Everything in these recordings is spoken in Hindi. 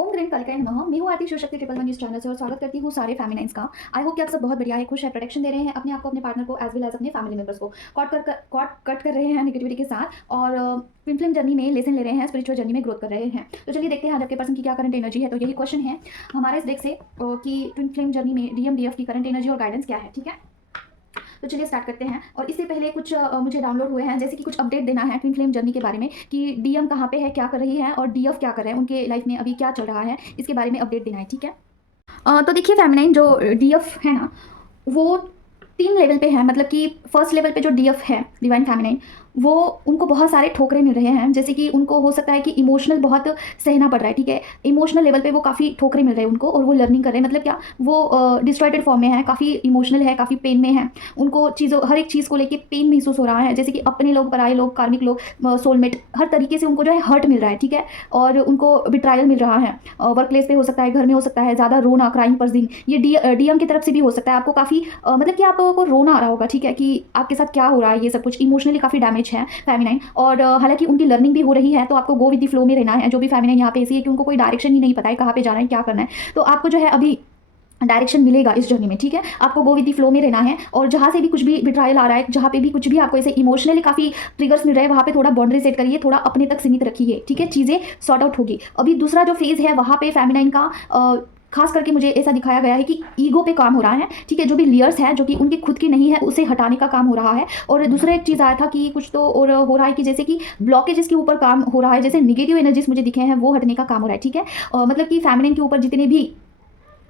ओम ग्रीन कल नमः। मैं हूँ Aarti Shivshakti triple one news channel से और स्वागत करती हूँ सारे फैमिनाइंस का। आई होप कि आप सब बहुत बढ़िया है, खुश है, प्रोटेक्शन दे रहे हैं अपने आप को, अपने पार्टनर को, एज वेल एज अपने फैमिली मेंबर्स को कट कर रहे हैं नेगेटिविटी के साथ और ट्विन फ्लेम जर्नी में लेसन ले रहे हैं, स्पिरिचुअल जर्नी में ग्रोथ कर रहे हैं। तो चलिए देखते हैं आज आपके पर्सन की क्या करंट एनर्जी है। तो यही क्वेश्चन है हमारे इस डेक से कि ट्विन फ्लेम जर्नी में DMDF की करंट एनर्जी और गाइडेंस क्या है। ठीक है, तो चलिए स्टार्ट करते हैं। और इससे पहले कुछ मुझे डाउनलोड हुए हैं, जैसे कि कुछ अपडेट देना है ट्विन फ्लेम जर्नी के बारे में कि DM कहाँ पे है, क्या कर रही है, और DF क्या कर रहे हैं, उनके लाइफ में अभी क्या चल रहा है, इसके बारे में अपडेट देना है। ठीक है, तो देखिए फेमिनाइन जो DF है ना, वो 3 लेवल पे है। मतलब कि फर्स्ट लेवल पे जो DF है, डिवाइन फेमिनाइन, वो उनको बहुत सारे ठोकरे मिल रहे हैं। जैसे कि उनको हो सकता है कि इमोशनल बहुत सहना पड़ रहा है। ठीक है, इमोशनल लेवल पे वो काफ़ी ठोकरे मिल रहे हैं उनको और वो लर्निंग कर रहे हैं। मतलब क्या, वो डिस्ट्रॉयटेड फॉर्म में है, काफ़ी इमोशनल है, काफ़ी पेन में है। उनको चीज़ों, हर एक चीज़ को लेके पेन महसूस हो रहा है। जैसे कि अपने लोग, पराए लोग, कार्मिक लोग, सोलमेट, हर तरीके से उनको जो है हर्ट मिल रहा है। ठीक है, और उनको बिट्रायल मिल रहा है। वर्क प्लेस पे हो सकता है, घर में हो सकता है, ज़्यादा रोना, क्राइम पर दिन, ये DM की तरफ से भी हो सकता है। आपको काफ़ी मतलब कि आपको रोना आ रहा होगा। ठीक है, कि आपके साथ क्या हो रहा है, ये सब कुछ इमोशनली काफ़ी डैमेज है फेमिनाइन। और हालांकि उनकी लर्निंग भी हो रही है, तो आपको गो विद द फ्लो में रहना है। जो भी फेमिनाइन यहाँ पे ऐसी है कि उनको कोई डायरेक्शन ही नहीं पता है कहाँ पे जाना है, क्या करना है, तो आपको जो है अभी डायरेक्शन मिलेगा इस जर्नी में। ठीक है, आपको गो विद द फ्लो में रहना है। और जहाँ से भी कुछ भी बिट्रायल आ रहा है, जहाँ पे भी कुछ भी आपको ऐसे इमोशनली काफ़ी ट्रिगर्स मिल रहे हैं, वहाँ पे थोड़ा बाउंड्री सेट करिए, थोड़ा अपने तक सीमित रखिए। ठीक है, चीज़ें सॉर्ट आउट होगी। अभी दूसरा जो फेज़ है, वहाँ पे फेमिनाइन का खास करके मुझे ऐसा दिखाया गया है कि ईगो पे काम हो रहा है। ठीक है, जो भी लेयर्स है जो कि उनकी खुद की नहीं है, उसे हटाने का काम हो रहा है। और दूसरा एक चीज़ आया था कि कुछ तो और हो रहा है कि जैसे कि ब्लॉकेजेस के ऊपर काम हो रहा है, जैसे निगेटिव एनर्जीज मुझे दिखे हैं, वो हटने का काम हो रहा है। ठीक है, मतलब कि फेमिनिन के ऊपर जितने भी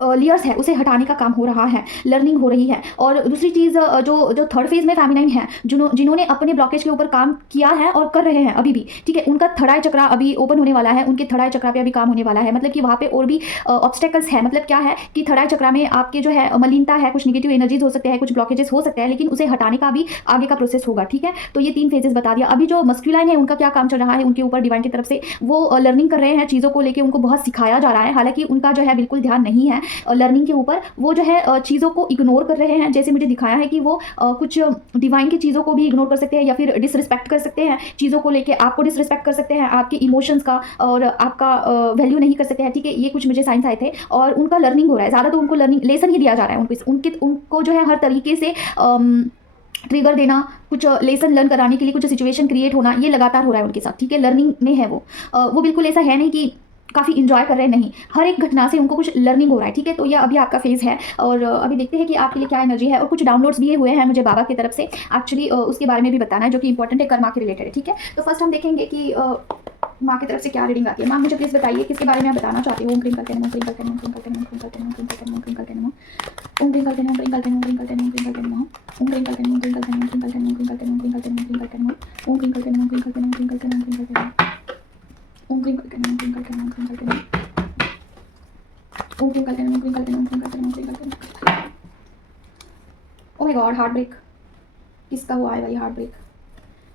लेयर्स है, उसे हटाने का काम हो रहा है, लर्निंग हो रही है। और दूसरी चीज़, जो थर्ड फेज में फेमिनाइन है, जिन्होंने अपने ब्लॉकेज के ऊपर काम किया है और कर रहे हैं अभी भी, ठीक है, उनका थर्ड आई चक्रा अभी ओपन होने वाला है, उनके थर्ड आई चक्रा पे अभी काम होने वाला है। मतलब कि वहाँ पे और भी ऑब्स्टेकल्स है। मतलब क्या है कि थर्ड आई चक्रा में आपके जो है मलिनता है, कुछ निगेटिव एनर्जीज हो सकते हैं, कुछ ब्लॉकेजेस हो सकते हैं, लेकिन उसे हटाने का भी आगे का प्रोसेस होगा। ठीक है, तो ये 3 फेजेस बता दिया। अभी जो मस्कुलाइन है, उनका क्या काम चल रहा है, उनके ऊपर डिवाइन की तरफ से वो लर्निंग कर रहे हैं, चीज़ों को लेकर उनको बहुत सिखाया जा रहा है। हालांकि उनका जो है बिल्कुल ध्यान नहीं है लर्निंग के ऊपर, वो जो है चीज़ों को इग्नोर कर रहे हैं। जैसे मुझे दिखाया है कि वो कुछ डिवाइन की चीज़ों को भी इग्नोर कर सकते हैं या फिर डिसरिस्पेक्ट कर सकते हैं, चीज़ों को लेके आपको डिसरिस्पेक्ट कर सकते हैं, आपके इमोशंस का और आपका वैल्यू नहीं कर सकते हैं। ठीक है, ये कुछ मुझे साइंस आए थे और उनका लर्निंग हो रहा है। ज़्यादा तो उनको लर्निंग लेसन ही दिया जा रहा है, उनको जो है हर तरीके से ट्रिगर देना, कुछ लेसन लर्न कराने के लिए कुछ सिचुएशन क्रिएट होना, ये लगातार हो रहा है उनके साथ। ठीक है, लर्निंग में है वो बिल्कुल ऐसा है नहीं कि काफ़ी इंजॉय कर रहे हैं, नहीं, हर एक घटना से उनको कुछ लर्निंग हो रहा है। ठीक है, तो ये अभी आपका फेज़ है और अभी देखते हैं कि आपके लिए क्या एनर्जी है। और कुछ डाउनलोड्स भी हुए हैं मुझे बाबा की तरफ से, एक्चुअली उसके बारे में भी बताना है, जो कि इंपॉर्टेंट है, कर्मा के रिलेटेड है। ठीक है, तो फर्स्ट हम देखेंगे कि माँ की तरफ से क्या रीडिंग आती है। माँ मुझे प्लीज़ बताइए किसके बारे में आप बताना चाहते हो। ओम क्रीम करके नमः, क्रीम करके नमः, क्रीम करके नमः, क्रीम करके नमः, क्रीम करके नमः, क्रीम करके नमः, ओम क्रीम करके नमः, क्रीम करके नमः, क्रीम करके नमः, क्रीम करके नमः, ओम क्रीम करके नमः, क्रीम करके नमः, क्रीम करके नमः, क्रीम करके नमः, क्रीम करके नमः, क्रीम करके नमः, ओम क्रीम करके नमः, क्रीम करके नमः, क्रीम करके नमः, क्रीम करके नमः, ओम क्रीम करके नमः, क्रीम करके नमः, क्रीम करके नमः, ओम क्रीम करके नमः, क्रीम करके नमः, क्रीम करके नमः, क्रीम करके नमः। Oh my God, heart break, किसका हुआ है भाई हार्ट ब्रेक?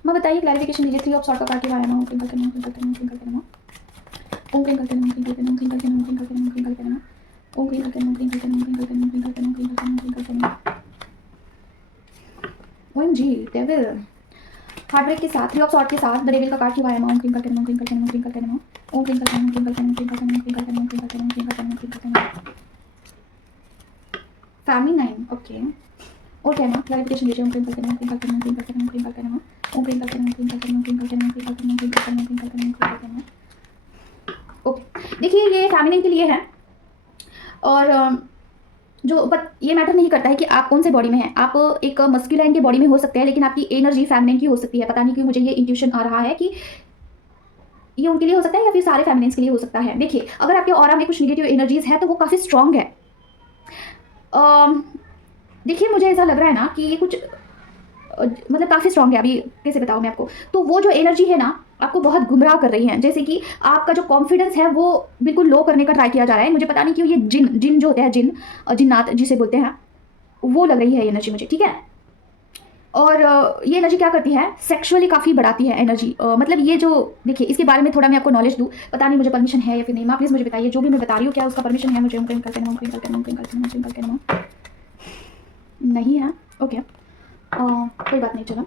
मैं बताइए, क्लैरिफिकेशन दीजिए। 3 ऑफ सॉर्ट का कार्ड के बारे में। ओम क्रीम करके नमः, क्रीम करके नमः, क्रीम करके नमः, ओम क्रीम करके नमः, क्रीम करके नमः, क्रीम करके नमः, क्रीम करके नमः, क्रीम करके नमः, ओम क्रीम करके नमः, क्रीम करके नमः, क्रीम करके नमः, क्रीम करके नमः, क्रीम करके नमः, क्रीम करके नमः। OMG डेविल, हार्ट ब्रेक के साथ, 3 ऑफ सॉर्ट के साथ द डेविल का कार्ड क्यों आया? ओम क्रीम करके नमः, क्रीम करके नमः, क्रीम करके नमः, ओम क्रीम करके नमः, क्रीम करके नमः, क्रीम करके नमः, क्रीम करके नमः, क्रीम करके नमः, क्रीम करके नमः, क्रीम करके नमः। फेमिनाइन, ओके, और क्या ना, क्लैरिफिकेशन दीजिए। ओम क्रीम करके नमः, क्रीम करके नमः, क्रीम करके नमः, क्रीम करके नमः, ओम क्रीम करके नमः, क्रीम करके नमः, क्रीम करके नमः, क्रीम करके नमः, क्रीम करके नमः, क्रीम करके नमः, क्रीम करके नमः। ओके, देखिए ये फेमिनिन के लिए है और ये मैटर नहीं करता है कि आप कौन से बॉडी में हैं। आप एक मस्कुलाइन के बॉडी में हो सकते हैं, लेकिन आपकी एनर्जी फेमिनिन की हो सकती है। पता नहीं क्यों मुझे ये इंट्यूशन आ रहा है कि ये उनके लिए हो सकता है या फिर सारे फेमिनिन्स के लिए हो सकता है। देखिए, अगर आपके ऑरा में कुछ नेगेटिव एनर्जीज है तो वो काफ़ी स्ट्रांग है। देखिए, मुझे ऐसा लग रहा है ना कि ये कुछ मतलब काफ़ी स्ट्रांग है। अभी कैसे बताऊँ मैं आपको, तो वो जो एनर्जी है ना, आपको बहुत गुमराह कर रही है। जैसे कि आपका जो कॉन्फिडेंस है वो बिल्कुल लो करने का ट्राई किया जा रहा है। मुझे पता नहीं क्यों ये जिन जो होते हैं, जिन्नात जिसे बोलते हैं, वो लग रही है एनर्जी मुझे। ठीक है, और ये एनर्जी क्या करती है, सेक्सुअली काफ़ी बढ़ाती है एनर्जी। मतलब ये जो, देखिए इसके बारे में थोड़ा मैं आपको नॉलेज दूँ, पता नहीं मुझे परमिशन है या फिर नहीं। माँ प्लीज़ मुझे बताइए, जो भी मैं बता रही हूँ क्या उसका परमिशन है मुझे? ओम क्रीम करके नमः, क्रीम करके नमः, क्रीम करके नमः, क्रीम करके नमः। नहीं है, ओके, कोई बात नहीं, चलो।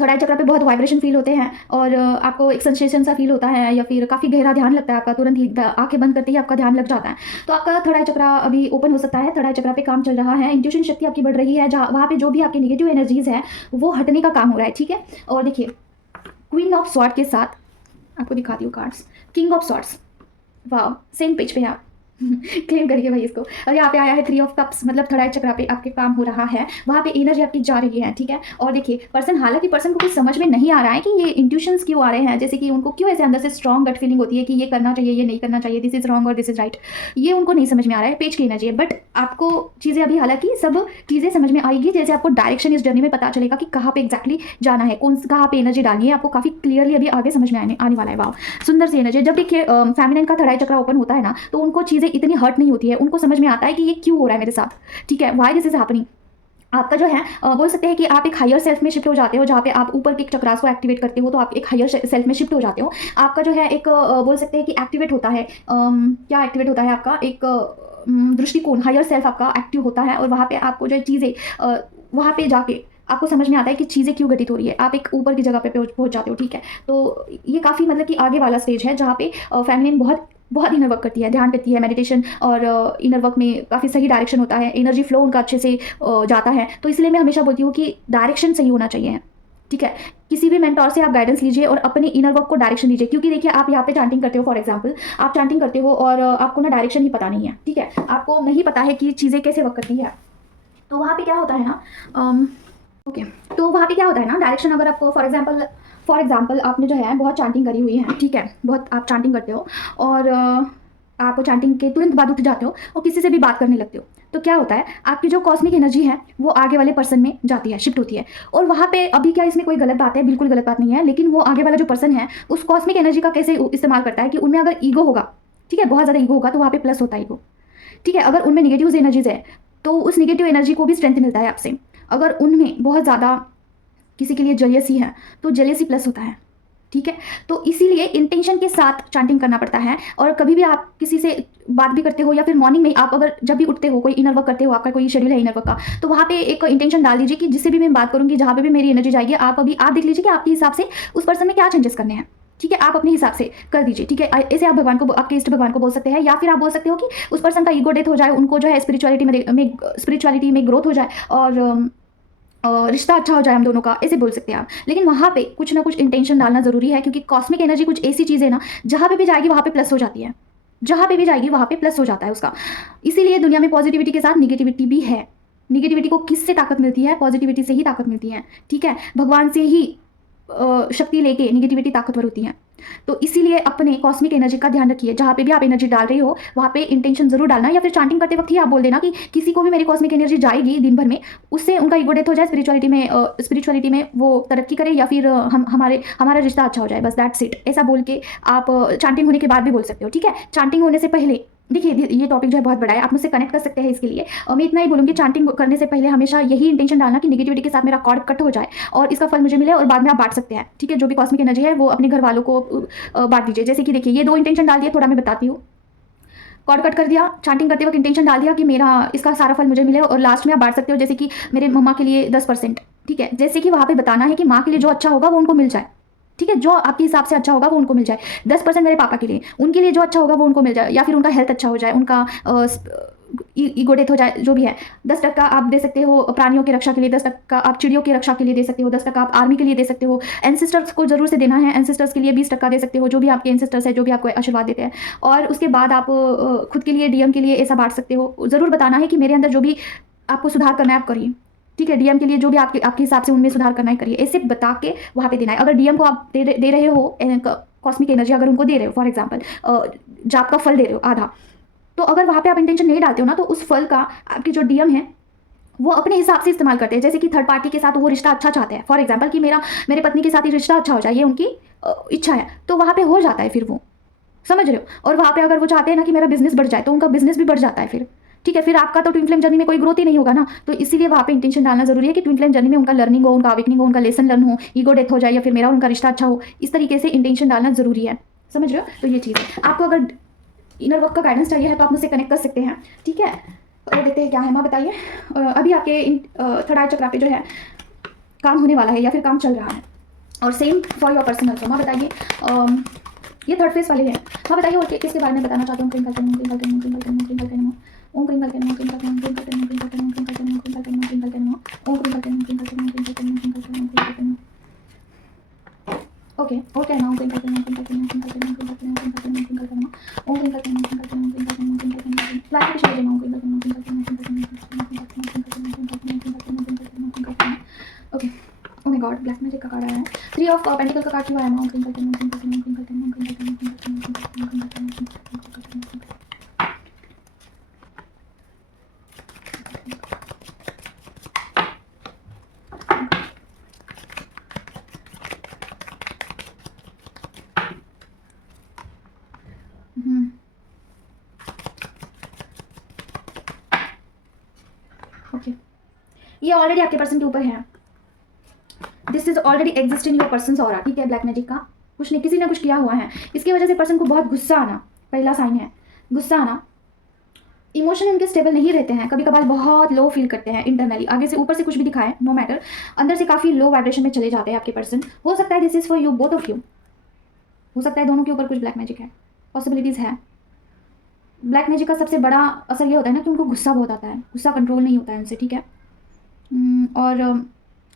थर्ड आई चक्रा पे बहुत वाइब्रेशन फील होते हैं और आपको एक सेंसेशन सा फील होता है या फिर काफ़ी गहरा ध्यान लगता है आपका, तुरंत ही आंखें बंद करते ही आपका ध्यान लग जाता है। तो आपका थर्ड आई चक्रा अभी ओपन हो सकता है, थर्ड आई चक्रा पे काम चल रहा है, इंट्यूशन शक्ति आपकी बढ़ रही है, जहाँ वहाँ पे जो भी आपकी नेगेटिव एनर्जीज है वो हटने का काम हो रहा है, ठीक है। और देखिए क्वीन ऑफ स्वॉर्ड के साथ आपको दिखाती हूँ कार्ड्स, किंग ऑफ स्वॉर्ड्स, वाह सेम पेज पे आप क्लेम करिए भाई इसको। और यहाँ पे आया है 3 ऑफ कप्स, मतलब थर्ड आई चक्रा पे आपके काम हो रहा है, वहाँ पे एनर्जी आपकी जा रही है, ठीक है। और देखिए पर्सन, हालांकि पर्सन को कुछ समझ में नहीं आ रहा है कि ये इंट्यूशंस क्यों आ रहे हैं, जैसे कि उनको क्यों ऐसे अंदर से स्ट्रॉन्ग गट फीलिंग होती है कि ये करना चाहिए, ये नहीं करना चाहिए, दिस इज रॉन्ग और दिस इज राइट, ये उनको नहीं समझ में आ रहा है, पेज की एनर्जी है। बट आपको चीज़ें अभी, हालांकि सब चीज़ें समझ में आएगी जैसे आपको डायरेक्शन इस जर्नी में पता चलेगा कि कहाँ पे एक्जैक्टली जाना है, कहाँ पे एनर्जी डालनी है, आपको काफ़ी क्लियरली अभी आगे समझ में आने वाला है। वाह सुंदर सी एनर्जी। जब देखिए फेमिनिन का थर्ड आई चक्रा ओपन होता है ना, तो उनको चीज़ें इतनी हर्ट नहीं होती है, उनको समझ में आता है कि ये क्यों हो रहा है मेरे साथ, ठीक है, व्हाई दिस इज हैपनिंग। आपका जो है बोल सकते हैं कि आप एक हायर सेल्फ में शिफ्ट हो जाते हो, जहाँ पे आप ऊपर के चक्रास को एक्टिवेट करते हो तो आप एक हायर सेल्फ में शिफ्ट हो जाते हो। आपका जो है एक बोल सकते हैं कि एक्टिवेट होता है, क्या एक्टिवेट होता है आपका एक दृष्टिकोण, हायर सेल्फ आपका एक्टिव होता है और वहाँ पे आपको जो चीज़ें वहाँ पे जाके आपको समझ में आता है कि चीज़ें क्यों घटित हो रही है, आप एक ऊपर की जगह पे पहुँच जाते हो, ठीक है। तो ये काफ़ी मतलब कि आगे वाला स्टेज है जहाँ पे फेमिनिन बहुत इनर वर्क करती है, ध्यान करती है, मेडिटेशन और इनर वर्क में काफ़ी सही डायरेक्शन होता है, एनर्जी फ्लो उनका अच्छे से जाता है। तो इसलिए मैं हमेशा बोलती हूँ कि डायरेक्शन सही होना चाहिए, ठीक है। किसी भी मेंटोर से आप गाइडेंस लीजिए और अपने इनर वर्क को डायरेक्शन दीजिए, क्योंकि देखिए आप यहाँ पे चांटिंग करते हो, फॉर एग्जांपल आप चांटिंग करते हो और आपको ना डायरेक्शन ही पता नहीं है, ठीक है, आपको नहीं पता है कि चीज़ें कैसे वर्क करती है। तो वहाँ पे क्या होता है ना, ओके तो वहाँ पे क्या होता है ना, डायरेक्शन अगर आपको फॉर एग्जांपल आपने जो है बहुत चांटिंग करी हुई है, ठीक है, बहुत आप चांटिंग करते हो और आप चांटिंग के तुरंत बाद उठ जाते हो और किसी से भी बात करने लगते हो, तो क्या होता है आपकी जो कॉस्मिक एनर्जी है वो आगे वाले पर्सन में जाती है, शिफ्ट होती है। और वहाँ पे अभी क्या इसमें कोई गलत बात है, बिल्कुल गलत बात नहीं है, लेकिन वो आगे वाला जो पर्सन है उस कॉस्मिक एनर्जी का कैसे इस्तेमाल करता है कि उनमें अगर ईगो होगा, ठीक है, बहुत ज़्यादा ईगो होगा तो वहाँ पे प्लस होता है ईगो, ठीक है। अगर उनमें निगेटिव एनर्जीज है तो उस निगेटिव एनर्जी को भी स्ट्रेंथ मिलता है आपसे। अगर उनमें बहुत ज़्यादा किसी के लिए जेलियसी है तो जेलियसी प्लस होता है, ठीक है। तो इसीलिए इंटेंशन के साथ चांटिंग करना पड़ता है। और कभी भी आप किसी से बात भी करते हो या फिर मॉर्निंग में आप अगर जब भी उठते हो, कोई इनर वर्क करते हो, आपका कोई शेड्यूल है इनर वर्क का, तो वहाँ पे एक इंटेंशन डाल दीजिए कि जिससे भी मैं बात करूँगी, जहाँ पे भी मेरी एनर्जी जाएगी, आप देख लीजिए कि आपके हिसाब से उस पर्सन में क्या चेंजेस करने हैं, ठीक है, आप अपने हिसाब से कर दीजिए, ठीक है। ऐसे आप भगवान को, आपके इष्ट भगवान को बोल सकते हैं, या फिर आप बोल सकते हो कि उस पर्सन का ईगो डेथ हो जाए, उनको जो है स्पिरिचुअलिटी में ग्रोथ हो जाए और रिश्ता अच्छा हो जाए हम दोनों का, ऐसे बोल सकते हैं आप। लेकिन वहाँ पे कुछ ना कुछ इंटेंशन डालना जरूरी है, क्योंकि कॉस्मिक एनर्जी कुछ ऐसी चीज़ है ना, जहाँ पे भी जाएगी वहाँ पे प्लस हो जाती है, जहाँ पे भी जाएगी वहाँ पे प्लस हो जाता है उसका। इसीलिए दुनिया में पॉजिटिविटी के साथ निगेटिविटी भी है। निगेटिविटी को किससे ताकत मिलती है? पॉजिटिविटी से ही ताकत मिलती है, ठीक है। भगवान से ही शक्ति लेके निगेटिविटी ताकतवर होती है। तो इसीलिए अपने कॉस्मिक एनर्जी का ध्यान रखिए, जहाँ पे भी आप एनर्जी डाल रहे हो वहाँ पे इंटेंशन जरूर डालना, या फिर चांटिंग करते वक्त ही आप बोल देना कि किसी को भी मेरी कॉस्मिक एनर्जी जाएगी दिन भर में, उससे उनका ईगो डेथ हो जाए, स्पिरिचुअलिटी में वो तरक्की करे, या फिर हमारा रिश्ता अच्छा हो जाए, बस दैट्स इट। ऐसा बोल के आप चांटिंग होने के बाद भी बोल सकते हो, ठीक है। चांटिंग होने से पहले देखिए, ये टॉपिक जो है बहुत बड़ा है, आप मुझसे कनेक्ट कर सकते हैं इसके लिए। मैं इतना ही बोलूँगी, चांटिंग करने से पहले हमेशा यही इंटेंशन डालना कि निगेटिविटी के साथ मेरा कॉर्ड कट हो जाए और इसका फल मुझे मिले, और बाद में आप बांट सकते हैं, ठीक है। जो भी कॉस्मिक एनर्जी है वो अपने घर वालों को बांट दीजिए। जैसे कि देखिए, ये 2 इंटेंशन डाल दिए, थोड़ा मैं बताती हूँ। कॉर्ड कट कर दिया, चांटिंग करते वक्त इंटेंशन डाल दिया कि मेरा इसका सारा फल मुझे मिले, और लास्ट में आप बांट सकते हो, जैसे कि मेरे मम्मा के लिए 10%, ठीक है। जैसे कि वहाँ पे बताना है कि माँ के लिए जो अच्छा होगा वो उनको मिल जाए, ठीक है, जो आपके हिसाब से अच्छा होगा वो उनको मिल जाए। 10% मेरे पापा के लिए, उनके लिए जो अच्छा होगा वो उनको मिल जाए, या फिर उनका हेल्थ अच्छा हो जाए, उनका ईगो डेथ हो जाए, जो भी है। 10% आप दे सकते हो प्राणियों की रक्षा के लिए, 10% आप चिड़ियों की रक्षा के लिए दे सकते हो, 10% आप आर्मी के लिए दे सकते हो, एंसेस्टर्स को जरूर से देना है, एंसेस्टर्स के लिए 20% दे सकते हो, जो भी आपके एंसेस्टर्स है, जो भी आपको आशीर्वाद देते हैं। और उसके बाद आप खुद के लिए, डीएम के लिए ऐसा बांट सकते हो। जरूर बताना है कि मेरे अंदर जो भी आपको सुधार करना है आप करिए, ठीक है। डीएम के लिए जो भी आपके हिसाब से उनमें सुधार करना है करिए, ऐसे बता के वहाँ पे देना है। अगर डीएम को आप दे रहे हो कॉस्मिक एनर्जी, अगर उनको दे रहे हो, फॉर एग्जांपल जाप का फल दे रहे हो आधा, तो अगर वहाँ पे आप इंटेंशन नहीं डालते हो ना, तो उस फल का आपके जो डीएम है वो अपने हिसाब से इस्तेमाल करते हैं। जैसे कि थर्ड पार्टी के साथ वो रिश्ता अच्छा चाहते हैं, फॉर एग्जांपल कि मेरे पत्नी के साथ ही रिश्ता अच्छा हो जाए, ये उनकी इच्छा है, तो वहाँ पे हो जाता है फिर वो, समझ रहे हो। और वहाँ पे अगर वो चाहते हैं ना कि मेरा बिजनेस बढ़ जाए, तो उनका बिजनेस भी बढ़ जाता है फिर, ठीक है। फिर आपका तो ट्विन फ्लेम जर्नी में कोई ग्रोथ ही नहीं होगा ना, तो इसीलिए वहाँ पे इंटेंशन डालना जरूरी है कि ट्विन फ्लेम जर्नी में उनका लर्निंग हो, उनका अवेकनिंग हो, उनका लेसन लर्न हो, ईगो डेथ हो जाए, या फिर मेरा उनका रिश्ता अच्छा हो। इस तरीके से इंटेंशन डालना जरूरी है, समझ रहे हो। तो ये चीज़ है। आपको अगर इनर वर्क का गाइडेंस चाहिए है तो आप मुझसे कनेक्ट कर सकते हैं, ठीक है। और देखते हैं क्या है, माँ बताइए। अभी आपके थर्ड आई चक्रा पे जो है काम होने वाला है या फिर काम चल रहा है? और same for your person also. माँ बताइए, ये थर्ड फेज वाले हैं। हाँ बताइए और किसके बारे में बताना चाहते हो? क्रिंकल करना, क्रिंकल करना, क्रिंकल करना, क्रिंकल करना, ओम क्रिंकल करना, क्रिंकल करना, क्रिंकल करना, क्रिंकल करना, क्रिंकल करना, क्रिंकल करना, क्रिंकल करना, ओम क्रिंकल करना, क्रिंकल करना, क्रिंकल करना, क्रिंकल करना, क्रिंकल करना। ओके और कहना ओम क्रिंकल करना, क्रिंकल करना, क्रिंकल करना, क्रिंकल करना, क्रिंकल करना, क्रिंकल करना, ओम क्रिंकल करना, क्रिंकल करना, क्रिंकल करना, क्रिंकल करना, क्लैरिफिकेशन देना, ओम क्रिंकल करना, क्रिंकल करना, क्रिंकल करना, क्रिंकल करना, क्रिंकल करना, क्रिंकल करना, क्रिंकल करना, क्रिंकल करना, क्रिंकल करना। Okay, oh my God, black magic का कार्ड आया है। 3 ऑफ पेंटिकल का कार्ड क्यों आया? माँ क्रिंकल करना, क्रिंकल करना, क्रिंकल करना, क्रिंकल करना, क्रिंकल करना, क्रिंकल करना, क्रिंकल करना, क्रिंकल करना। ओके, ये ऑलरेडी आपके पर्सन के ऊपर है। This is already exist in your person aura, ठीक है। ब्लैक मैजिक का कुछ नहीं, किसी ने कुछ किया हुआ है, इसकी वजह से पर्सन को बहुत गुस्सा आना, पहला साइन है गुस्सा आना। इमोशन उनके स्टेबल नहीं रहते हैं, कभी कभार बहुत लो फील करते हैं इंटरनली, आगे से ऊपर से कुछ भी दिखाए नो मैटर, अंदर से काफ़ी लो वाइब्रेशन में चले जाते हैं आपके पर्सन। हो सकता है this is for you, both of you, हो सकता है दोनों के ऊपर कुछ ब्लैक मैजिक है, पॉसिबिलिटीज़ है। ब्लैक मैजिक का सबसे बड़ा असर ये होता है ना कि उनको गुस्सा बहुत आता है, गुस्सा कंट्रोल नहीं होता है उनसे, ठीक है। और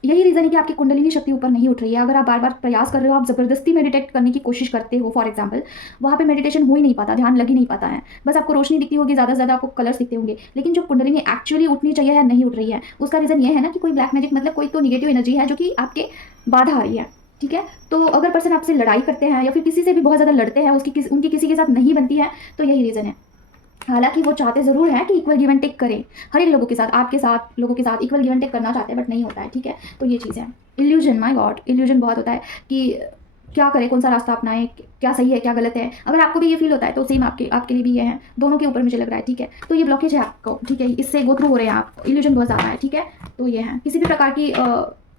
यही रीज़न है कि आपकी कुंडलिनी शक्ति ऊपर नहीं उठ रही है। अगर आप बार बार प्रयास कर रहे हो, आप ज़बरदस्ती मेडिटेट करने की कोशिश करते हो फॉर एग्जांपल, वहाँ पे मेडिटेशन हो ही नहीं पाता, ध्यान लग ही नहीं पाता है, बस आपको रोशनी दिखती होगी, ज़्यादा से ज़्यादा आपको कलर्स दिखते होंगे, लेकिन जो कुंडलिनी एक्चुअली उठनी चाहिए है नहीं उठ रही है। उसका रीज़न ये है ना कि कोई ब्लैक मैजिक मतलब कोई तो निगेटिव एनर्जी है जो कि आपके बाधा आ रही है, ठीक है। तो अगर पर्सन आपसे लड़ाई करते हैं या फिर किसी से भी बहुत ज़्यादा लड़ते हैं, उनकी किसी के साथ नहीं बनती है, तो यही रीज़न है। हालांकि वो चाहते ज़रूर हैं कि इक्वल गिव एंड टेक करें, हर एक लोगों के साथ, आपके साथ लोगों के साथ इक्वल गिव एंड टेक करना चाहते हैं, बट नहीं होता है, ठीक है। तो ये चीज़ है, इल्यूजन, माय गॉड, इल्यूजन बहुत होता है कि क्या करें, कौन सा रास्ता अपनाएं, क्या सही है क्या गलत है। अगर आपको भी ये फील होता है तो सेम आपके लिए भी ये है, दोनों के ऊपर मुझे लग रहा है, ठीक है। तो ये ब्लॉकेज है आपको, ठीक है, इससे गो थ्रू हो रहे हैं आप, इल्यूजन बहुत ज़्यादा है, ठीक है। तो ये है, किसी भी प्रकार की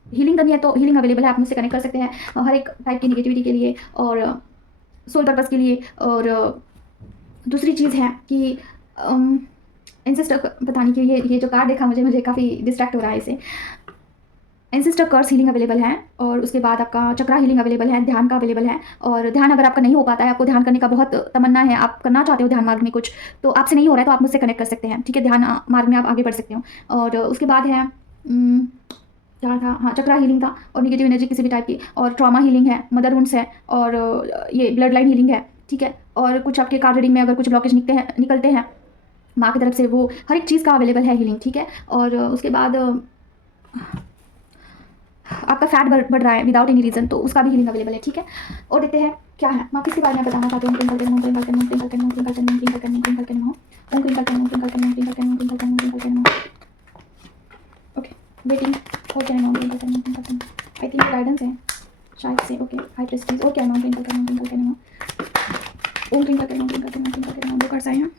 हीलिंग करनी है तो हीलिंग अवेलेबल है, आप मुझसे कनेक्ट कर सकते हैं हर एक टाइप की निगेटिविटी के लिए और सोल पर्पज़ के लिए। और दूसरी चीज़ है कि एंसेस्टर, पता नहीं क्यों ये जो कार्ड देखा मुझे काफ़ी डिस्ट्रैक्ट हो रहा है इसे। एंसेस्टर कर्स हीलिंग अवेलेबल है, और उसके बाद आपका चक्रा हीलिंग अवेलेबल है, ध्यान का अवेलेबल है। और ध्यान अगर आपका नहीं हो पाता है, आपको ध्यान करने का बहुत तमन्ना है, आप करना चाहते हो ध्यान मार्ग में कुछ, तो आपसे नहीं हो रहा है, तो आप मुझसे कनेक्ट कर सकते हैं, ठीक है। ध्यान मार्ग में आप आगे बढ़ सकते हो। और उसके बाद है क्या था, हाँ चक्रा हीलिंग था, और निगेटिव एनर्जी किसी भी टाइप की, और ट्रॉमा हीलिंग है, मदर वुंड्स है, और ये ब्लड लाइन हीलिंग है, ठीक है। और कुछ आपके कार्ड रीडिंग में अगर कुछ ब्लॉकेज निकलते हैं माँ की तरफ से, वो हर एक चीज़ का अवेलेबल है हीलिंग, ठीक है। और उसके बाद आपका फैट बढ़ रहा है विदाउट एनी रीज़न, तो उसका भी हीलिंग अवेलेबल है, ठीक है। और देखते हैं क्या है, माँ किसके बारे में बताना चाहते हैं? क्रिंकल करना, क्रिंकल करना, क्रिंकल करना, क्रिंकल करना, क्रिंकल करना, क्रिंकल करना, ओम क्रिंकल करना, क्रिंकल करना, क्रिंकल करना, क्रिंकल करना, क्रिंकल करना। ओके, वेटिंग, ओके नाम क्रिंकल करना, क्रिंकल करना, आई थिंक गाइडेंस है शायद से। ओके, हाई प्रेस्टीज, ओके नाम क्रिंकल करना, क्रिंकल करना, ओम क्रिंकल करना, क्रिंकल करना, क्रिंकल करना, दो कार्ड्स आए हैं।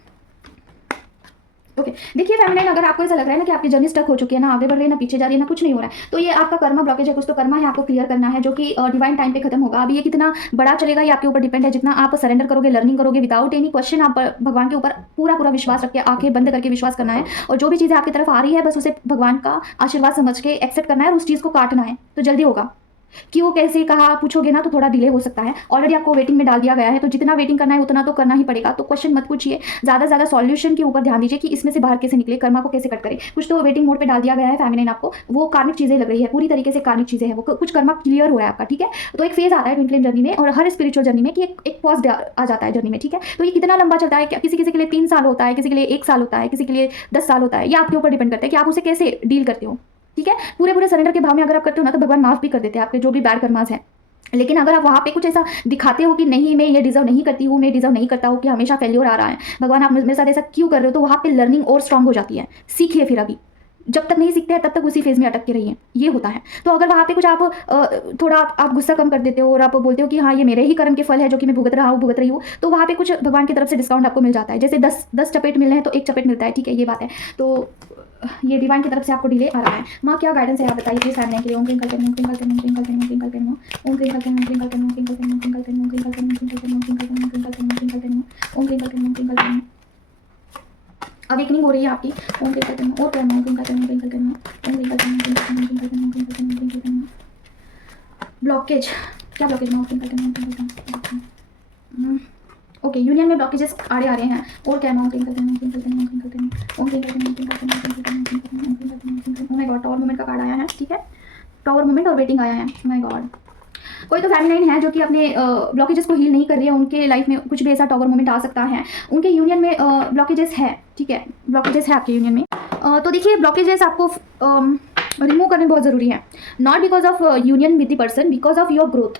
ओके, देखिए फेमिनाइन, अगर आपको ऐसा लग रहा है ना कि आपकी जर्नी स्टक हो चुकी है, ना आगे बढ़ रही है, ना पीछे जा रही है, ना कुछ नहीं हो रहा है, तो ये आपका कर्मा ब्लॉकेज है, कुछ तो कर्मा है आपको क्लियर करना है, जो कि डिवाइन टाइम पे खत्म होगा। अभी ये कितना बड़ा चलेगा ये आपके ऊपर डिपेंड है, जितना आप सरेंडर करोगे, लर्निंग करोगे विदाउट एनी क्वेश्चन, आप भगवान के ऊपर पूरा विश्वास रख के आंखें बंद करके विश्वास करना है, और जो भी चीज़ें आपकी तरफ आ रही है बस उसे भगवान का आशीर्वाद समझ के एक्सेप्ट करना है, और उस चीज़ को काटना है, तो जल्दी होगा। क्यों कैसे कहा पूछोगे ना तो थोड़ा डिले हो सकता है, ऑलरेडी आपको वेटिंग में डाल दिया गया है, तो जितना वेटिंग करना है उतना तो करना ही पड़ेगा, तो क्वेश्चन मत पूछिए, ज़्यादा से ज़्यादा सॉल्यूशन के ऊपर ध्यान दीजिए कि इसमें से बाहर कैसे निकले, कर्मा को कैसे कट करें। कुछ तो वेटिंग मोड पे डाल दिया गया है फेमिनाइन आपको, वो कार्मिक चीज़ें लग रही है, पूरी तरीके से कार्मिक चीज़ें हैं, वो कुछ कर्मा क्लियर हो रहा है आपका, ठीक है। तो एक फेज आता है ट्विन फ्लेम जर्नी में, और हर स्पिरिचुअल जर्नी में कि एक पॉज आ जाता है जर्नी में, ठीक है। तो ये कितना लंबा चलता है, किसी के लिए 3 साल होता है, किसी के लिए 1 साल होता है, किसी के लिए 10 साल होता है, ये आपके ऊपर डिपेंड करता है कि आप उसे कैसे डील करते हो, ठीक है। पूरे सरेंडर के भाव में अगर आप करते हो ना, तो भगवान माफ भी कर देते हैं आपके जो भी बैड कर्मास है। लेकिन अगर आप वहाँ पे कुछ ऐसा दिखाते हो कि नहीं मैं ये डिजर्व नहीं करती हूँ, मैं डिजर्व नहीं करता हूँ, कि हमेशा फेल्योर आ रहा है, भगवान आप मेरे साथ ऐसा क्यों कर रहे हो, तो वहाँ पे लर्निंग और स्ट्रांग हो जाती है। सीखिए, फिर अभी जब तक नहीं सीखते हैं तब तक उसी फेज में अटक के रहिए, ये होता है। तो अगर वहाँ पे कुछ आप थोड़ा आप गुस्सा कम कर देते हो, और आप बोलते हो कि हाँ ये मेरे ही कर्म के फल है जो कि मैं भुगत रही हूँ, तो वहाँ पे कुछ भगवान की तरफ से डिस्काउंट आपको मिल जाता है। जैसे 10 चपेट मिलने हैं तो 1 चपेट मिलता है, ठीक है, ये बात है। तो ये डिवाइन की तरफ से आपको डिले आ रहा है। माँ क्या गाइडेंस है आप बताइए प्लीज फैमिली के लिए। ओम क्रिंकल करना, क्रिंकल करना, क्रिंकल करना, क्रिंकल करना, ओम क्रिंकल करना, क्रिंकल करना, क्रिंकल करना, क्रिंकल करना, क्रिंकल करना, क्रिंकल करना, क्रिंकल करना, क्रिंकल करना, क्रिंकल करना, ओम क्रिंकल करना, क्रिंकल करना। अवेकनिंग हो रही है आपकी। ओम क्रिंकल करना, और करना, क्रिंकल करना, क्रिंकल करना, ओम क्रिंकल करना, क्रिंकल करना, क्रिंकल करना, क्रिंकल करना, क्रिंकल करना। ब्लॉकेज, क्या ब्लॉकेज मैं ओपन करते हैं। ओके, यूनियन में ब्लॉकेजेस आ रहे हैं। और क्या माउंटिंग करते हैं। ओह माय गॉड, टावर मूवमेंट का कार्ड आया है, ठीक है, टावर मूवमेंट और वेटिंग आया है। माय गॉड, कोई तो फेमिनाइन है जो कि अपने ब्लॉकेजेस को हील नहीं कर रही है, उनके लाइफ में कुछ भी ऐसा टावर मूवमेंट आ सकता है, उनके यूनियन में ब्लॉकेजेस है, ठीक है, ब्लॉकेजेस है आपके यूनियन में। तो देखिए ब्लॉकेजेस आपको रिमूव करने बहुत ज़रूरी है, not because of union with the person, because of your growth,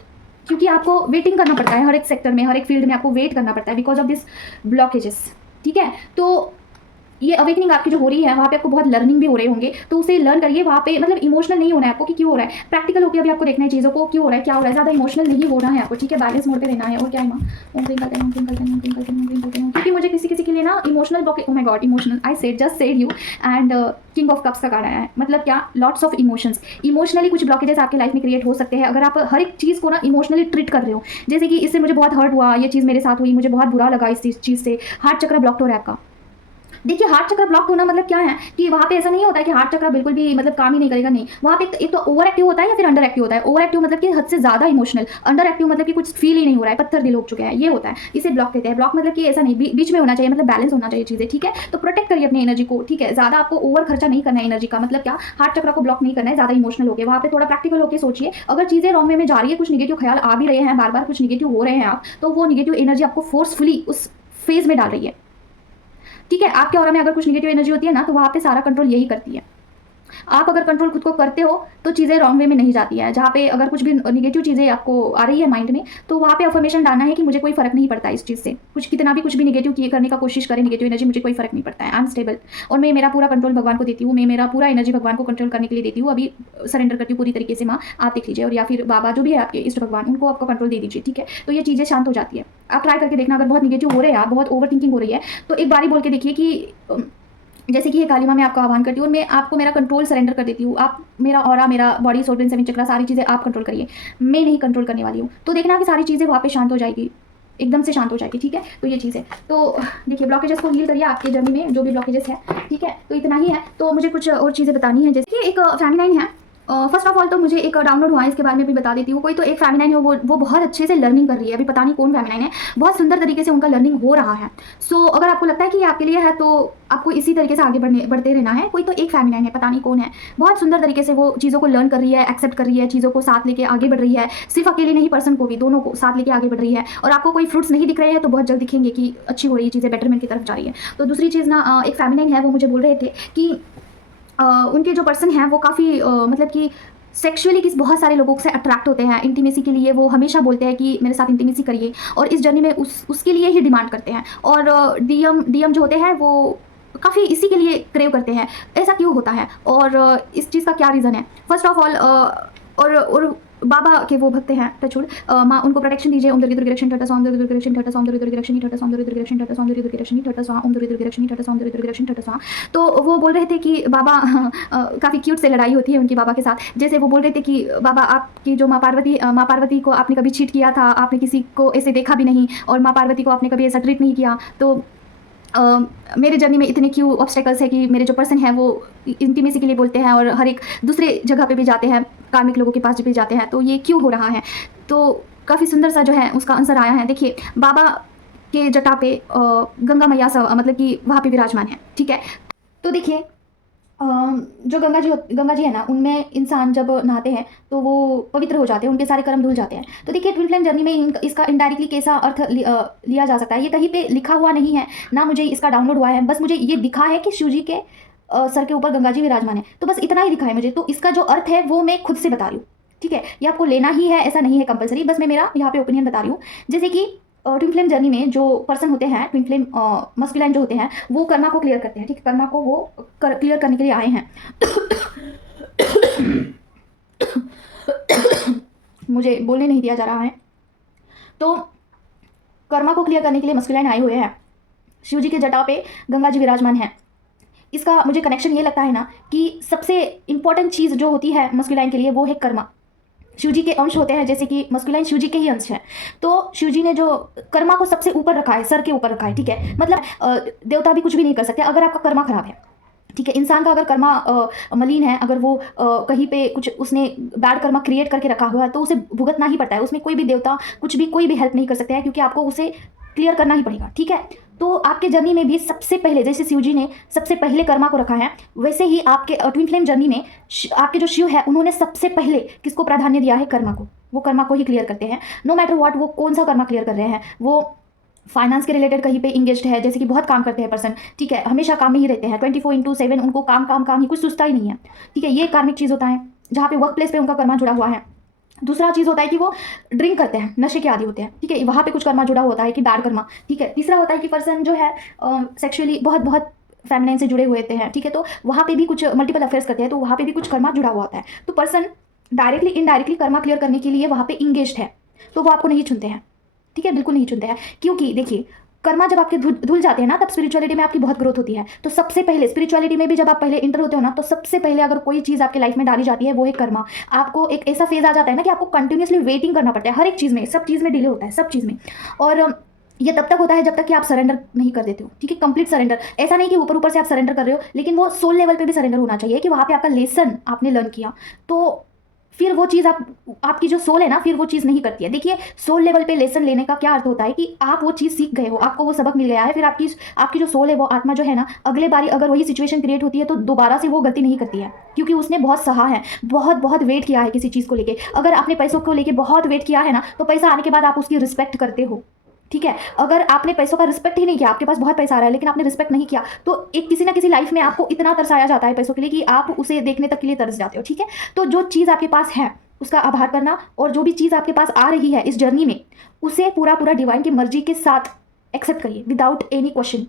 क्योंकि आपको वेटिंग करना पड़ता है हर एक सेक्टर में, हर एक फील्ड में आपको वेट करना पड़ता है बिकॉज ऑफ दिस ब्लॉकेजेस, ठीक है। तो ये अवेकनिंग आपकी जो हो रही है वहाँ पे आपको बहुत लर्निंग भी हो रहे होंगे, तो उसे लर्न करिए वहाँ पे, मतलब इमोशनल नहीं होना है आपको कि क्यों हो रहा है, प्रैक्टिकल होकर अभी आपको देखना है चीज़ों को, क्यों हो रहा है, क्या हो रहा है, ज़्यादा इमोशनल नहीं होना है आपको, ठीक है, बैलेंस मोड पे रहना है। और क्या है माँ, क्योंकि मुझे किसी किसी के लिए ना emotional blockage, oh my God, emotional, I said, just said you, and king of cups का कार्ड आया है, मतलब क्या, लॉट्स ऑफ इमोशंस, इमोशनली कुछ ब्लॉकेजेस आपके लाइफ में क्रिएट हो सकते हैं अगर आप हर एक चीज़ को ना इमोशनली ट्रीट कर रहे हो, जैसे कि इससे मुझे बहुत हर्ट हुआ, ये चीज़ मेरे साथ हुई, मुझे बहुत बुरा लगा इस चीज़ से, हार्ट चक्र ब्लॉक हो रहा है आपका। देखिए हार्ट चक्र ब्लॉक होना मतलब क्या है कि वहाँ पे ऐसा नहीं होता है कि हार्ट चक्र बिल्कुल भी मतलब काम ही नहीं करेगा, नहीं, वहाँ पे एक तो ओवर एक्टिव होता है या फिर अंडर एक्टिव होता है। ओवर एक्टिव मतलब कि हद से ज़्यादा इमोशनल, अंडर एक्टिव मतलब कि कुछ फील ही नहीं हो रहा है, पत्थर दिल हो चुके हैं, ये होता है, इसे ब्लॉक कहते हैं। ब्लॉक मतलब कि ऐसा नहीं, बीच में होना चाहिए, मतलब बैलेंस होना चाहिए चीज़ें, ठीक है। तो प्रोटेक्ट करिए अपनी एनर्जी को, ठीक है, ज़्यादा आपको ओवर खर्चा नहीं करना है एनर्जी का, मतलब क्या, हार्ट चक्र को ब्लॉक नहीं करना है ज़्यादा इमोशनल होकर, वहाँ पे थोड़ा प्रैक्टिकल होकर सोचिए। अगर चीज़ें रॉन्ग वे में जा रही है, कुछ निगेटिव ख्याल आ भी रहे हैं, बार बार कुछ निगेटिव हो रहे हैं आप, तो वो निगेटिव एनर्जी आपको फोर्सफुली उस फेज में डाल रही है, ठीक है। आपके ऑरा में अगर कुछ नेगेटिव एनर्जी होती है ना, तो वहाँ पे सारा कंट्रोल यही करती है। आप अगर कंट्रोल खुद को करते हो तो चीज़ें रॉन्ग वे में नहीं जाती है। जहाँ पे अगर कुछ भी नेगेटिव चीज़ें आपको आ रही है माइंड में, तो वहाँ पे अफर्मेशन डालना है कि मुझे कोई फर्क नहीं पड़ता इस चीज़ से, कुछ कितना भी कुछ भी नेगेटिव करने का कोशिश करें, नेगेटिव एनर्जी, मुझे कोई फर्क नहीं पड़ता है, आई एम स्टेबल, और मैं मेरा पूरा कंट्रोल भगवान को देती हूँ, मैं मेरा पूरा एनर्जी भगवान को कंट्रोल करने के लिए देती हूँ, अभी सरेंडर करती हूँ पूरी तरीके से माँ, आप देख लीजिए, और या फिर बाबा जो भी है आपके इष्ट भगवान, उनको आपको कंट्रोल दे दीजिए, ठीक है। तो ये चीज़ें शांत हो जाती है। आप ट्राई करके देखना, अगर बहुत निगेटिव हो रहे हैं आप, बहुत ओवर थिंकिंग हो रही है, तो एक बारी बोल के देखिए कि जैसे कि ये काली माँ मैं आपका आह्वान करती हूँ और मैं आपको मेरा कंट्रोल सरेंडर कर देती हूँ, आप मेरा ऑरा, मेरा बॉडी, सोल, ब्रेन, सेवन चक्रा, सारी चीज़ें आप कंट्रोल करिए, मैं नहीं कंट्रोल करने वाली हूँ। तो देखना कि सारी चीज़ें वहाँ पे शांत हो जाएगी, एकदम से शांत हो जाएगी, ठीक है। तो ये चीज़ है। तो देखिए ब्लॉकेजेस को हील करिए आपके जर्नी में, जो भी ब्लॉकेजेस है, ठीक है। तो इतना ही है। तो मुझे कुछ और चीज़ें बतानी है, जैसे कि एक फेमिनाइन है, फर्स्ट ऑफ ऑल तो मुझे एक डाउनलोड हुआ है, इसके बारे में भी बता देती हूँ। कोई तो एक फेमिनाइन है, वो बहुत अच्छे से लर्निंग कर रही है, अभी पता नहीं कौन फेमिनाइन है, बहुत सुंदर तरीके से उनका लर्निंग हो रहा है। सो अगर आपको लगता है कि ये आपके लिए है तो आपको इसी तरीके से आगे बढ़ते रहना है। कोई तो एक फेमिनाइन है, पता नहीं कौन है, बहुत सुंदर तरीके से वो चीज़ों को लर्न कर रही है, एक्सेप्ट कर रही है, चीज़ों को साथ लेके आगे बढ़ रही है, सिर्फ अकेले नहीं, पर्सन को भी, दोनों को साथ लेके आगे बढ़ रही है। और आपको कोई फ्रूट्स नहीं दिख रहे हैं तो बहुत जल्द दिखेंगे कि अच्छी हो रही है चीज़ें, बेटरमेंट की तरफ जा रही है। तो दूसरी चीज़ ना, एक फेमिनाइन है, वो मुझे बोल रहे थे कि उनके जो पर्सन हैं वो काफ़ी मतलब कि सेक्सुअली किस बहुत सारे लोगों से अट्रैक्ट होते हैं, इंटीमेसी के लिए वो हमेशा बोलते हैं कि मेरे साथ इंटीमेसी करिए, और इस जर्नी में उसके लिए ही डिमांड करते हैं। और डीएम जो होते हैं वो काफ़ी इसी के लिए क्रेव करते हैं। ऐसा क्यों होता है और इस चीज़ का क्या रीज़न है? फर्स्ट ऑफ ऑल और बाबा के वो भक्त हैं, टचवुड, माँ उनको प्रोटेक्शन दीजिए। ओम दुर्गी दुर्गी ठटा ओम दुर्गी दुर्गी ठटा ओम दुर्गी दुर्गी ठटा ओम दुर्गी दुर्गी ठटा ओम दुर्गी दुर्गी ठटा ओम दुर्गी दुर्गी ठटा ओम दुर्गी दुर्गी ठटा। तो वो बोल रहे थे कि बाबा काफ़ी क्यूट से लड़ाई होती है उनकी बाबा के साथ। जैसे वो बोल रहे थे कि बाबा आपकी जो माँ पार्वती को आपने कभी चीट किया था, आपने किसी को ऐसे देखा भी नहीं, और माँ पार्वती को आपने कभी ऐसा ट्रीट नहीं किया। तो मेरे जर्नी में इतने क्यों ऑब्स्टेकल्स है कि मेरे जो पर्सन है वो इंटीमेसी के लिए बोलते हैं और हर एक दूसरे जगह पे भी जाते हैं, कार्मिक लोगों के पास भी जाते हैं, तो ये क्यों हो रहा है? तो काफ़ी सुंदर सा जो है उसका आंसर आया है। देखिए बाबा के जटा पे गंगा मैया सा मतलब कि वहाँ पे विराजमान है, ठीक है। तो देखिए जो गंगा जी है ना, उनमें इंसान जब नहाते हैं तो वो पवित्र हो जाते हैं, उनके सारे कर्म धुल जाते हैं। तो देखिए ट्विन फ्लेम जर्नी में इसका इनडायरेक्टली कैसा अर्थ लिया जा सकता है, ये कहीं पे लिखा हुआ नहीं है ना, मुझे इसका डाउनलोड हुआ है, बस मुझे ये दिखा है कि शिव जी के सर के ऊपर गंगा जी विराजमान है, तो बस इतना ही दिखा है मुझे। तो इसका जो अर्थ है वो मैं खुद से बता रही हूँ, ठीक है। ये आपको लेना ही है, ऐसा नहीं है कंपलसरी, बस मैं मेरा यहाँ पे ओपिनियन बता रही हूँ। जैसे कि ट्विन फ्लेम जर्नी में जो पर्सन होते हैं, ट्विन फ्लेम मस्कुलाइन जो होते हैं, वो कर्मा को क्लियर करते हैं, ठीक है, कर्मा को वो क्लियर करने के लिए आए हैं। मुझे बोलने नहीं दिया जा रहा है। तो कर्मा को क्लियर करने के लिए मस्कुलाइन आए हुए हैं, शिव जी के जटा पे गंगा जी विराजमान है। इसका मुझे कनेक्शन ये लगता है ना कि सबसे इंपॉर्टेंट चीज़ जो होती है मस्कुलाइन के लिए वो है कर्मा। शिव जी के अंश होते हैं, जैसे कि मस्कुलाइन शिव जी के ही अंश है, तो शिव जी ने जो कर्मा को सबसे ऊपर रखा है, सर के ऊपर रखा है, ठीक है। मतलब देवता भी कुछ भी नहीं कर सकते अगर आपका कर्मा खराब है, ठीक है। इंसान का अगर कर्मा मलिन है, अगर वो कहीं पे कुछ उसने बैड कर्मा क्रिएट करके रखा हुआ है तो उसे भुगतना ही पड़ता है। उसमें कोई भी देवता कुछ भी कोई भी हेल्प नहीं कर सकता है, क्योंकि आपको उसे क्लियर करना ही पड़ेगा। ठीक है। तो आपके जर्नी में भी सबसे पहले, जैसे शिव जी ने सबसे पहले कर्मा को रखा है, वैसे ही आपके ट्विन फ्लेम जर्नी में आपके जो शिव है उन्होंने सबसे पहले किसको प्राधान्य दिया है? कर्मा को। वो कर्मा को ही क्लियर करते हैं, नो मैटर व्हाट। वो कौन सा कर्मा क्लियर कर रहे हैं? वो फाइनेंस के रिलेटेड कहीं पे इंगेज्ड है, जैसे कि बहुत काम करते हैं पर्सन, ठीक है, हमेशा काम में ही रहते हैं, 24/7 उनको काम काम काम ही, कुछ सुस्ता ही नहीं है। ठीक है, ये कार्मिक चीज़ होता है जहाँ पे वर्क प्लेस पे उनका कर्मा जुड़ा हुआ है। दूसरा चीज़ होता है कि वो ड्रिंक करते हैं, नशे के आदी होते हैं। ठीक है, वहाँ पे कुछ कर्मा जुड़ा होता है कि बैड कर्मा। ठीक है। तीसरा होता है कि पर्सन जो है सेक्सुअली बहुत बहुत फेमिनाइन से जुड़े हुए होते हैं। ठीक है, तो वहाँ पे भी कुछ मल्टीपल अफेयर्स करते हैं, तो वहाँ पे भी कुछ कर्मा जुड़ा हुआ होता है। तो person directly indirectly Karma clear करने के लिए वहाँ पे इंगेज्ड है, तो वो आपको नहीं चुनते हैं। ठीक है, बिल्कुल नहीं चुनते हैं, क्योंकि देखिए कर्मा जब आपके धुल जाते हैं ना, तब स्पिरिचुअलिटी में आपकी बहुत ग्रोथ होती है। तो सबसे पहले स्पिरिचुअलिटी में भी जब आप पहले इंटर होते हो ना, तो सबसे पहले अगर कोई चीज़ आपके लाइफ में डाली जाती है वो है कर्मा। आपको एक ऐसा फेज आ जाता है ना कि आपको कंटिन्यूसली वेटिंग करना पड़ता है हर एक चीज़ में, सब चीज़ में डिले होता है, सब चीज़ में। और ये तब तक होता है जब तक कि आप सरेंडर नहीं कर देते हो। ठीक है, कंप्लीट सरेंडर। ऐसा नहीं कि ऊपर ऊपर से आप सरेंडर कर रहे हो, लेकिन वो सोल लेवल पे भी सरेंडर होना चाहिए कि वहाँ पे आपका लेसन आपने लर्न किया, तो फिर वो चीज़ आपकी जो सोल है ना, फिर वो चीज़ नहीं करती है। देखिए, सोल लेवल पे लेसन लेने का क्या अर्थ होता है कि आप वो चीज़ सीख गए हो, आपको वो सबक मिल गया है, फिर आपकी जो सोल है, वो आत्मा जो है ना, अगले बारी अगर वही सिचुएशन क्रिएट होती है तो दोबारा से वो गलती नहीं करती है, क्योंकि उसने बहुत सहा है, बहुत बहुत वेट किया है किसी चीज़ को लेके। अगर आपने पैसों को लेके बहुत वेट किया है ना, तो पैसा आने के बाद आप उसकी रिस्पेक्ट करते हो। ठीक है, अगर आपने पैसों का रिस्पेक्ट ही नहीं किया, आपके पास बहुत पैसा आ रहा है लेकिन आपने रिस्पेक्ट नहीं किया, तो एक किसी ना किसी लाइफ में आपको इतना तरसाया जाता है पैसों के लिए कि आप उसे देखने तक के लिए तरस जाते हो। ठीक है, तो जो चीज़ आपके पास है उसका आभार करना, और जो भी चीज़ आपके पास आ रही है इस जर्नी में, उसे पूरा पूरा डिवाइन की मर्जी के साथ एक्सेप्ट करिए विदाउट एनी क्वेश्चन।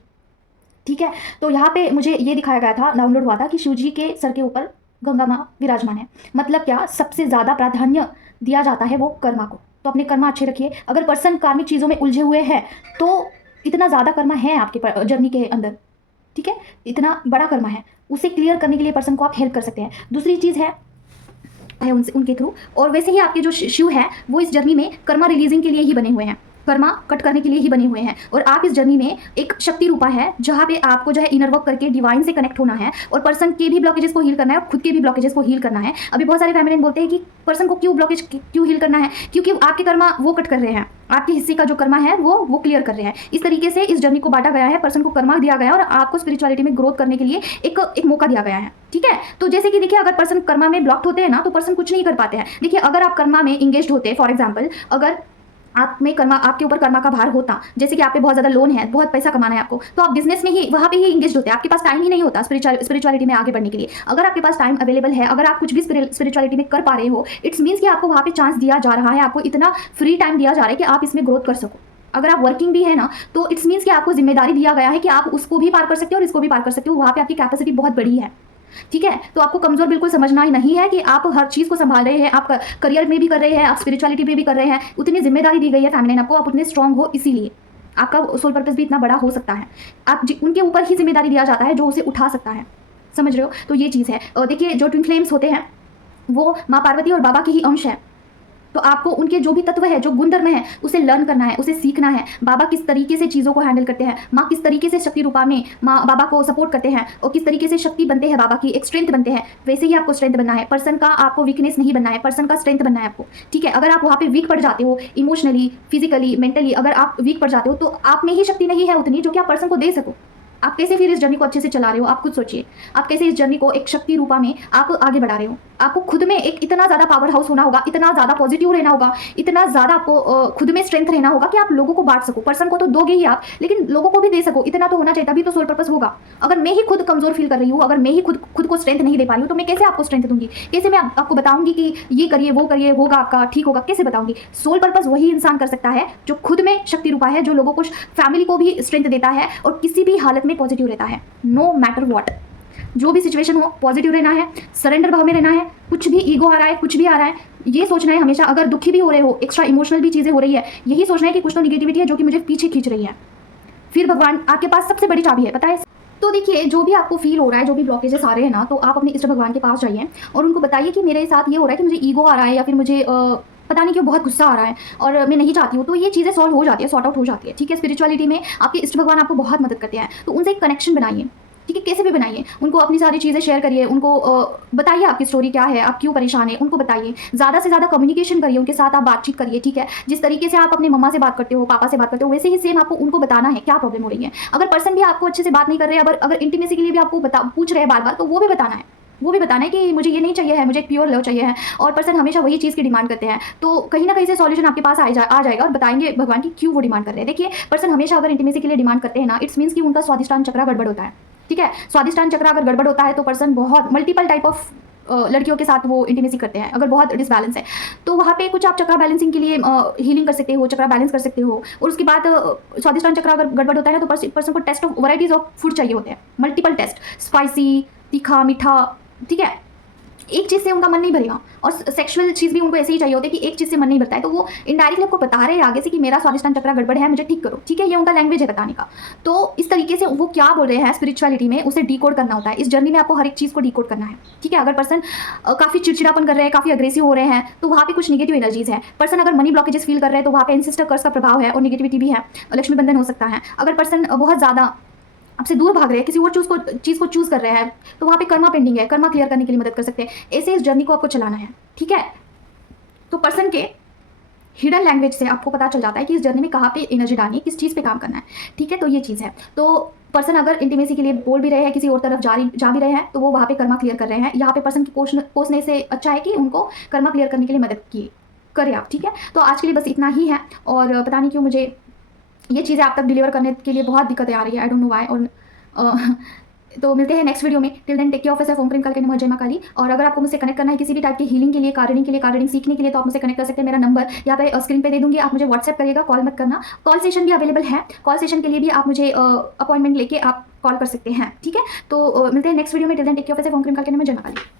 ठीक है, तो यहाँ पे मुझे ये दिखाया गया था, डाउनलोड हुआ था कि शिव जी के सर के ऊपर गंगा माँ विराजमान है। मतलब क्या? सबसे ज़्यादा प्राधान्य दिया जाता है वो कर्मा को। तो अपने कर्मा अच्छे रखिए। अगर पर्सन कार्मिक चीज़ों में उलझे हुए हैं तो इतना ज़्यादा कर्मा है आपके जर्नी के अंदर। ठीक है, इतना बड़ा कर्मा है, उसे क्लियर करने के लिए पर्सन को आप हेल्प कर सकते हैं। दूसरी चीज़ है उनके थ्रू। और वैसे ही आपके जो शिव है वो इस जर्नी में कर्मा रिलीजिंग के लिए ही बने हुए हैं, कर्मा कट करने के लिए ही बने हुए हैं। और आप इस जर्नी में एक शक्ति रूपा है जहाँ पे आपको जो है इनर वर्क करके डिवाइन से कनेक्ट होना है, और पर्सन के भी ब्लॉकेजेस को हील करना है और खुद के भी ब्लॉकेजेस को हील करना है। अभी बहुत सारे फैमिली बोलते हैं कि पर्सन को क्यों ब्लॉकेज क्यों हील करना है, क्योंकि आपके कर्मा वो कट कर रहे हैं, आपके हिस्से का जो कर्मा है वो क्लियर कर रहे हैं। इस तरीके से इस जर्नी को बांटा गया है, पर्सन को कर्मा दिया गया है और आपको स्पिरिचुअलिटी में ग्रोथ करने के लिए एक मौका दिया गया है। ठीक है, तो जैसे कि देखिए, अगर पर्सन कर्मा में ब्लॉक्ड होते हैं ना, तो पर्सन कुछ नहीं कर पाते हैं। देखिए, अगर आप कर्मा में इंगेज होते हैं, फॉर एग्जाम्पल अगर आप में कर्मा, आपके ऊपर कर्मा का भार होता, जैसे कि आप पे बहुत ज़्यादा लोन है, बहुत पैसा कमाना है आपको, तो आप बिजनेस में ही वहाँ पे ही इंगेज होते हैं, आपके पास टाइम ही नहीं होता स्पिरिचुअलिटी में आगे बढ़ने के लिए। अगर आपके पास टाइम अवेलेबल है, अगर आप कुछ भी स्पिरिचुअलिटी में कर पा रहे हो, इट्स मीन्स कि आपको वहाँ पे चांस दिया जा रहा है, आपको इतना फ्री टाइम दिया जा रहा है कि आप इसमें ग्रोथ कर सको। अगर आप वर्किंग भी है ना, तो इट्स मीन्स कि आपको जिम्मेदारी दिया गया है कि आप उसको भी पार कर सकते हो और इसको भी पार कर सकते हो। वहाँ पे आपकी कैपेसिटी बहुत बड़ी है। ठीक है, तो आपको कमजोर बिल्कुल समझना ही नहीं है कि आप हर चीज़ को संभाल रहे हैं, आप करियर में भी कर रहे हैं, आप स्पिरिचुअलिटी में भी कर रहे हैं, उतनी जिम्मेदारी दी गई है फैमिली आपको, आप उतने स्ट्रांग हो, इसीलिए आपका सोल पर्पस भी इतना बड़ा हो सकता है। आप उनके ऊपर ही जिम्मेदारी दिया जाता है जो उसे उठा सकता है, समझ रहे हो? तो ये चीज़ है। और देखिए, जो ट्विन फ्लेम्स होते हैं वो माँ पार्वती और बाबा के ही अंश है, तो आपको उनके जो भी तत्व है, जो गुणधर्म है, उसे लर्न करना है, उसे सीखना है। बाबा किस तरीके से चीज़ों को हैंडल करते हैं, माँ किस तरीके से शक्ति रूपा में माँ बाबा को सपोर्ट करते हैं, और किस तरीके से शक्ति बनते हैं बाबा की, एक स्ट्रेंथ बनते हैं, वैसे ही आपको स्ट्रेंथ बनना है। पर्सन का आपको वीकनेस नहीं बनना है, पर्सन का स्ट्रेंथ बनना है आपको। ठीक है, अगर आप वहाँ पे वीक पड़ जाते हो इमोशनली, फिजिकली, मेंटली, अगर आप वीक पड़ जाते हो तो आप में ही शक्ति नहीं है उतनी जो कि आप पर्सन को दे सको। आप कैसे फिर इस जर्नी को अच्छे से चला रहे हो? आप खुद सोचिए, आप कैसे इस जर्नी को एक शक्ति रूपा में आप आगे बढ़ा रहे हो। आपको खुद में एक इतना ज़्यादा पावर हाउस होना होगा, इतना ज़्यादा पॉजिटिव रहना होगा, इतना ज़्यादा आपको खुद में स्ट्रेंथ रहना होगा कि आप लोगों को बांट सको। पर्सन को तो दोगे ही आप, लेकिन लोगों को भी दे सको, इतना तो होना चाहिए, तभी तो सोल पर्पस होगा। अगर मैं ही खुद कमजोर फील कर रही हूँ, अगर मैं ही खुद को स्ट्रेंथ नहीं दे पा रही हूँ, तो मैं कैसे आपको स्ट्रेंथ दूंगी? कैसे मैं आपको बताऊंगी कि ये करिए, वो करिए, होगा आपका, ठीक होगा? कैसे बताऊंगी? सोल पर्पस वही इंसान कर सकता है जो खुद में शक्ति रूपा है, जो लोगों को, फैमिली को भी स्ट्रेंथ देता है और किसी भी हालत में पॉजिटिव रहता है। नो मैटर व्हाट, जो भी सिचुएशन हो, पॉजिटिव रहना है, सरेंडर भाव में रहना है। कुछ भी ईगो आ रहा है, कुछ भी आ रहा है, ये सोचना है हमेशा, अगर दुखी भी हो रहे हो, एक्स्ट्रा इमोशनल भी चीज़ें हो रही है, यही सोचना है कि कुछ तो निगेटिविटी है जो कि मुझे पीछे खींच रही है। फिर भगवान आपके पास सबसे बड़ी चाबी है, पता है? तो देखिए, जो भी आपको फील हो रहा है, जो भी ब्लॉकेजेस आ रहे हैं ना, तो आप अपने इष्ट भगवान के पास जाइए और उनको बताइए कि मेरे साथ ये हो रहा है कि मुझे ईगो आ रहा है, या फिर मुझे पता नहीं क्यों बहुत गुस्सा आ रहा है और मैं नहीं चाहती हूँ। तो ये चीज़ें सॉल्व हो जाती है, सॉर्ट आउट हो जाती है। ठीक है, स्पिरिचुअलिटी में आपके इष्ट भगवान आपको बहुत मदद करते हैं, तो उनसे एक कनेक्शन बनाइए। ठीक है, कैसे भी बनाइए, उनको अपनी सारी चीज़ें शेयर करिए, उनको बताइए आपकी स्टोरी क्या है, आप क्यों परेशान हैं, उनको बताइए। ज़्यादा से ज़्यादा कम्युनिकेशन करिए, उनके साथ आप बातचीत करिए, ठीक है। जिस तरीके से आप अपनी मम्मा से बात करते हो, पापा से बात करते हो, वैसे ही सेम आपको उनको बताना है क्या प्रॉब्लम हो रही है। अगर पर्सन भी आपको अच्छे से बात नहीं कर रहे हैं, अगर इंटीमेसी के लिए भी आपको पूछ रहे हैं बार बार, तो वो भी बताना है। वो भी बताना है कि मुझे ये नहीं चाहिए है, मुझे एक प्योर लव चाहिए है, और पर्सन हमेशा वही चीज़ की डिमांड करते हैं। तो कहीं ना कहीं से सॉल्यूशन आपके पास आ जाएगा, और बताएंगे भगवान की क्यों वो डिमांड कर रहे हैं। देखिए, पर्सन हमेशा अगर इंटीमेसी के लिए डिमांड करते हैं ना, इट्स मीन्स कि उनका स्वादिष्टान चक्र गड़बड़ होता है, ठीक है। स्वादिष्टान चक्र अगर गड़बड़ होता है तो पर्सन बहुत मल्टीपल टाइप ऑफ लड़कियों के साथ वो इंटीमेसी करते हैं, अगर बहुत डिसबैलेंस है। तो वहाँ पे कुछ आप चक्रा बैलेंसिंग के लिए हीलिंग कर सकते हो, चक्रा बैलेंस कर सकते हो। और उसके बाद स्वादिष्टान चक्र अगर गड़बड़ होता है ना, तो पर्सन को taste of varieties of food चाहिए होते हैं, मल्टीपल टेस्ट, स्पाइसी, तीखा, मीठा, ठीक है। एक चीज़ से उनका मन नहीं भरेगा, और सेक्सुअल चीज़ भी उनको ऐसे ही चाहिए होती है कि एक चीज़ से मन नहीं भरता है, तो वो इनडायरेक्टली आपको बता रहे हैं आगे से कि मेरा स्वादिष्टान चक्र गड़बड़ है, मुझे ठीक करो, ठीक है। ये उनका लैंग्वेज है बताने का। तो इस तरीके से वो क्या बोल रहे हैं स्पिरिचुअलिटी में, उसे डीकोड करना होता है। इस जर्नी में आपको हर एक चीज़ को डीकोड करना है, ठीक है। अगर पर्सन काफ़ी चिड़चिड़ापन कर रहे हैं, काफ़ी अग्रेसिव हो रहे हैं, तो वहाँ पे कुछ नेगेटिव एनर्जीज है। पर्सन अगर मनी ब्लॉकेजेस फील कर रहे हैं, तो वहाँ पे एंसेस्टर कर्स का प्रभाव है और नेगेटिविटी भी है, लक्ष्मी बंधन हो सकता है। अगर पर्सन बहुत ज़्यादा आपसे दूर भाग रहे हैं, किसी और चीज़ को चूज़ कर रहे हैं, तो वहाँ पे कर्मा पेंडिंग है, कर्मा क्लियर करने के लिए मदद कर सकते हैं। ऐसे इस जर्नी को आपको चलाना है, ठीक है। तो पर्सन के हिडन लैंग्वेज से आपको पता चल जाता है कि इस जर्नी में कहाँ पे एनर्जी डालनी है, किस चीज़ पे काम करना है, ठीक है। तो ये चीज़ है। तो पर्सन अगर इंटीमेसी के लिए बोल भी रहे हैं, किसी और तरफ जा भी रहे हैं, तो वो वहाँ पे कर्मा क्लियर कर रहे हैं। यहाँ पे पर्सन की पोषने से अच्छा है कि उनको कर्मा क्लियर करने के लिए मदद करें आप, ठीक है। तो आज के लिए बस इतना ही है, और पता नहीं क्यों मुझे ये चीज़ें आप तक डिलीवर करने के लिए बहुत दिक्कतें आ रही है, आई डोंट नो व्हाई। और तो मिलते हैं नेक्स्ट वीडियो में। Till then take care of yourself. ओम प्रेम कल के नमः, जय मां काली। और अगर आपको मुझसे कनेक्ट करना है किसी भी टाइप की हीलिंग के लिए, कार्डिंग सीखने के लिए, तो आप मुझसे कनेक्ट कर सकते हैं। मेरा नंबर यहाँ पे स्क्रीन पे दे दूंगी, आप मुझे व्हाट्सएप करिएगा, कॉल मत करना। कॉल सेशन भी अवेलेबल है, कॉल सेशन के लिए भी आप मुझे अपॉइंटमेंट लेके आप कॉल कर सकते हैं, ठीक है। तो मिलते हैं नेक्स्ट वीडियो में। Till then take care of yourself. ओम प्रेम कल के नमः, जय मां काली।